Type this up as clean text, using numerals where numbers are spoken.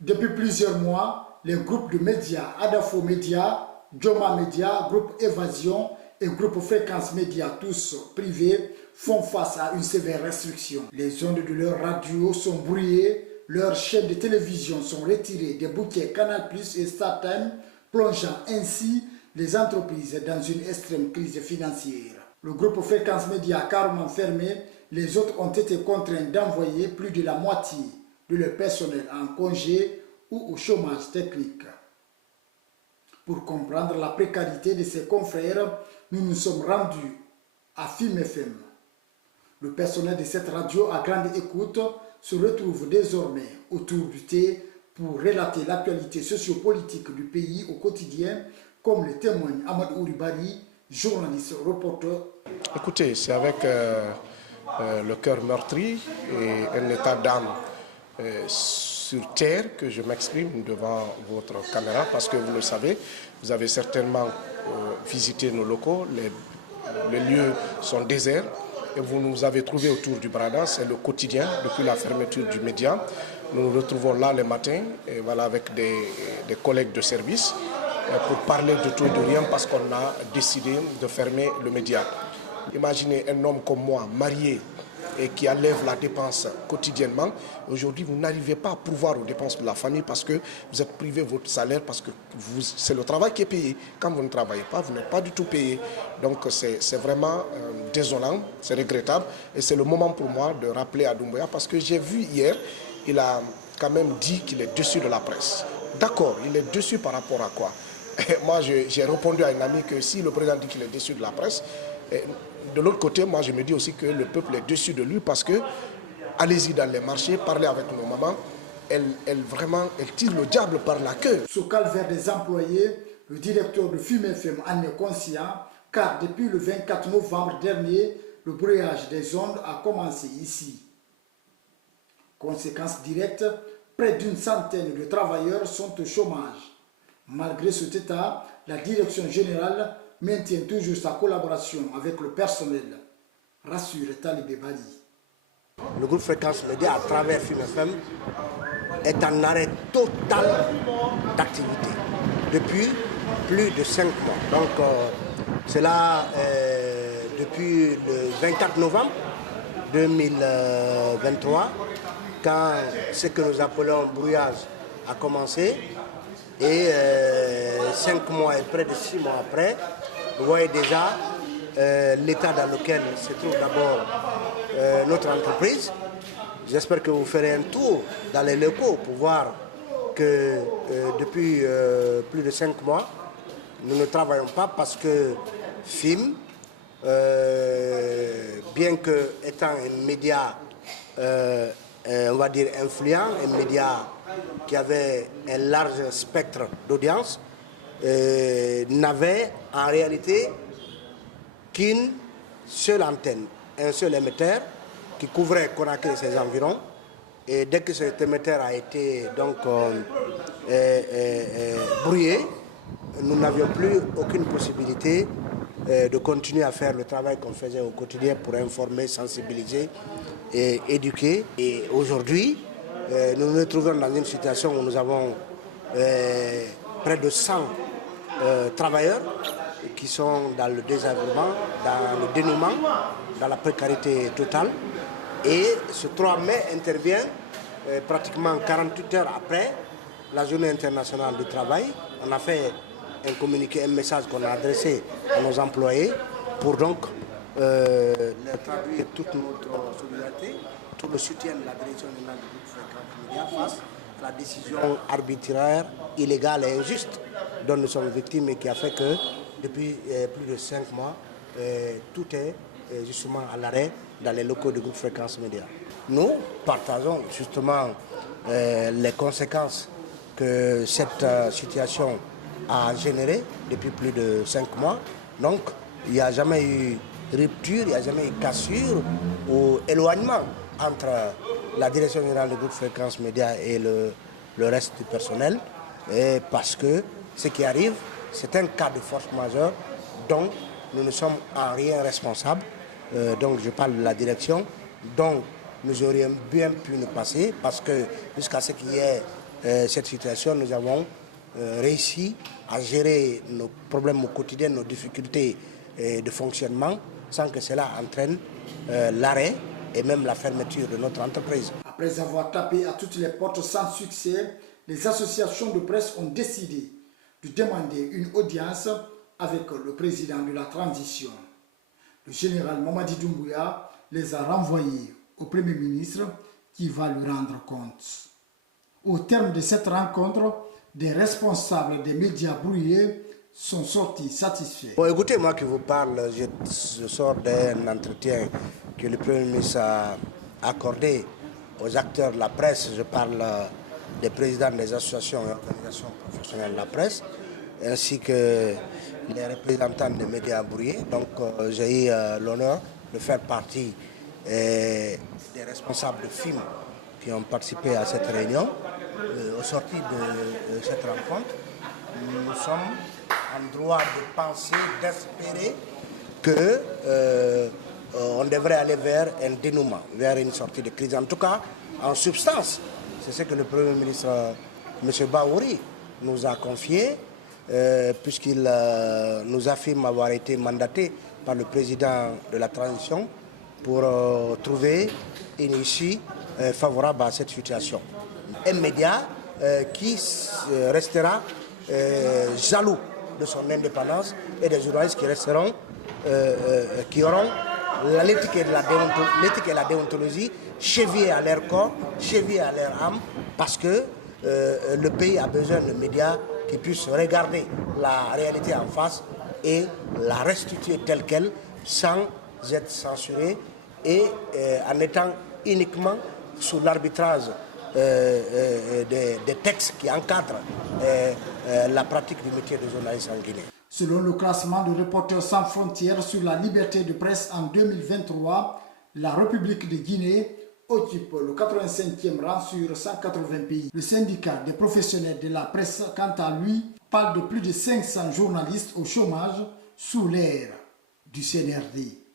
Depuis plusieurs mois, les groupes de médias Adafo Média, Joma Média, Groupe Évasion et Groupe Fréquence Média, tous privés, font face à une sévère restriction. Les ondes de leurs radios sont brouillées, leurs chaînes de télévision sont retirées des bouquets Canal+ et StarTime, plongeant ainsi les entreprises dans une extrême crise financière. Le groupe Fréquence Média a carrément fermé, les autres ont été contraints d'envoyer plus de la moitié de leur personnel en congé ou au chômage technique. Pour comprendre la précarité de ses confrères, nous nous sommes rendus à Film FM. Le personnel de cette radio à grande écoute se retrouve désormais autour du thé pour relater l'actualité sociopolitique du pays au quotidien, comme le témoigne Ahmad Ouribari, journaliste reporter. Écoutez, c'est avec le cœur meurtri et un état d'âme sur terre que je m'exprime devant votre caméra parce que vous le savez, vous avez certainement visité nos locaux, les lieux sont déserts et vous nous avez trouvés autour du Brada, c'est le quotidien depuis la fermeture du média. Nous nous retrouvons là le matin et voilà, avec des collègues de service pour parler de tout et de rien parce qu'on a décidé de fermer le média. Imaginez un homme comme moi, marié, et qui enlève la dépense quotidiennement. Aujourd'hui, vous n'arrivez pas à pourvoir aux dépenses de la famille parce que vous êtes privé de votre salaire, parce que c'est le travail qui est payé. Quand vous ne travaillez pas, vous n'êtes pas du tout payé. Donc c'est vraiment désolant, c'est regrettable. Et c'est le moment pour moi de rappeler à Doumbouya parce que j'ai vu hier, il a quand même dit qu'il est déçu de la presse. D'accord, il est déçu par rapport à quoi? Moi, j'ai répondu à une amie que si le président dit qu'il est déçu de la presse, de l'autre côté, moi je me dis aussi que le peuple est déçu de lui parce que, allez-y dans les marchés, parlez avec nos mamans, elle tire le diable par la queue. Sous calvaire des employés, le directeur de Film FM en est conscient car depuis le 24 novembre dernier, le brouillage des ondes a commencé ici. Conséquence directe, près d'une centaine de travailleurs sont au chômage. Malgré cet état, la direction générale maintient toujours sa collaboration avec le personnel, rassure Talibé Bali. Le groupe Fréquence Média, à travers Film FM, est en arrêt total d'activité depuis plus de 5 mois. Donc, c'est là depuis le 24 novembre 2023, quand ce que nous appelons brouillage a commencé. Et 5 mois et près de 6 mois après, vous voyez déjà l'état dans lequel se trouve d'abord notre entreprise. J'espère que vous ferez un tour dans les locaux pour voir que depuis plus de 5 mois, nous ne travaillons pas parce que Film, bien que étant un média, on va dire influent, un média qui avait un large spectre d'audience, n'avait en réalité qu'une seule antenne, un seul émetteur qui couvrait Conakry et ses environs. Et dès que cet émetteur a été donc brouillé, nous n'avions plus aucune possibilité de continuer à faire le travail qu'on faisait au quotidien pour informer, sensibiliser et éduquer. Et aujourd'hui, nous nous retrouvons dans une situation où nous avons près de 100 travailleurs qui sont dans le désœuvrement, dans le dénouement, dans la précarité totale. Et ce 3 mai intervient pratiquement 48 heures après la journée internationale du travail. On a fait un communiqué, un message qu'on a adressé à nos employés pour donc leur traduire toute notre solidarité, tout le soutien de la direction générale du groupe Fréquence Média face à la décision arbitraire, illégale et injuste dont nous sommes victimes et qui a fait que depuis plus de 5 mois, tout est justement à l'arrêt dans les locaux du groupe Fréquence Média. Nous partageons justement les conséquences que cette situation a générées depuis plus de 5 mois. Donc, il n'y a jamais eu rupture, il n'y a jamais eu cassure ou éloignement entre la direction générale du groupe Fréquence Média et le reste du personnel, et parce que ce qui arrive, c'est un cas de force majeure dont nous ne sommes en rien responsables. Donc je parle de la direction, dont nous aurions bien pu nous passer, parce que jusqu'à ce qu'il y ait cette situation, nous avons réussi à gérer nos problèmes au quotidien, nos difficultés de fonctionnement, sans que cela entraîne l'arrêt et même la fermeture de notre entreprise. Après avoir tapé à toutes les portes sans succès, les associations de presse ont décidé de demander une audience avec le président de la transition. Le général Mamadi Doumbouya les a renvoyés au Premier ministre qui va lui rendre compte. Au terme de cette rencontre, des responsables des médias brouillés sont sortis satisfaits. Bon, écoutez, moi qui vous parle, je sors d'un entretien que le Premier ministre a accordé aux acteurs de la presse. Je parle des présidents des associations et organisations professionnelles de la presse, ainsi que les représentants des médias brouillés. Donc j'ai eu l'honneur de faire partie des responsables de films qui ont participé à cette réunion. Au sorti de cette rencontre, nous sommes en droit de penser, d'espérer qu'on devrait aller vers un dénouement, vers une sortie de crise. En tout cas, en substance, c'est ce que le Premier ministre, M. Bahouri, nous a confié, puisqu'il nous affirme avoir été mandaté par le président de la transition pour trouver une issue favorable à cette situation. Un média qui restera jaloux de son indépendance et des journalistes qui resteront, qui auront l'éthique et la déontologie chevillées à leur corps, chevillées à leur âme, parce que le pays a besoin de médias qui puissent regarder la réalité en face et la restituer telle qu'elle, sans être censurée et en étant uniquement sous l'arbitrage des textes qui encadrent la pratique du métier de journaliste en Guinée. Selon le classement de Reporters sans frontières sur la liberté de presse en 2023, la République de Guinée occupe le 85e rang sur 180 pays. Le syndicat des professionnels de la presse, quant à lui, parle de plus de 500 journalistes au chômage sous l'ère du CNRD.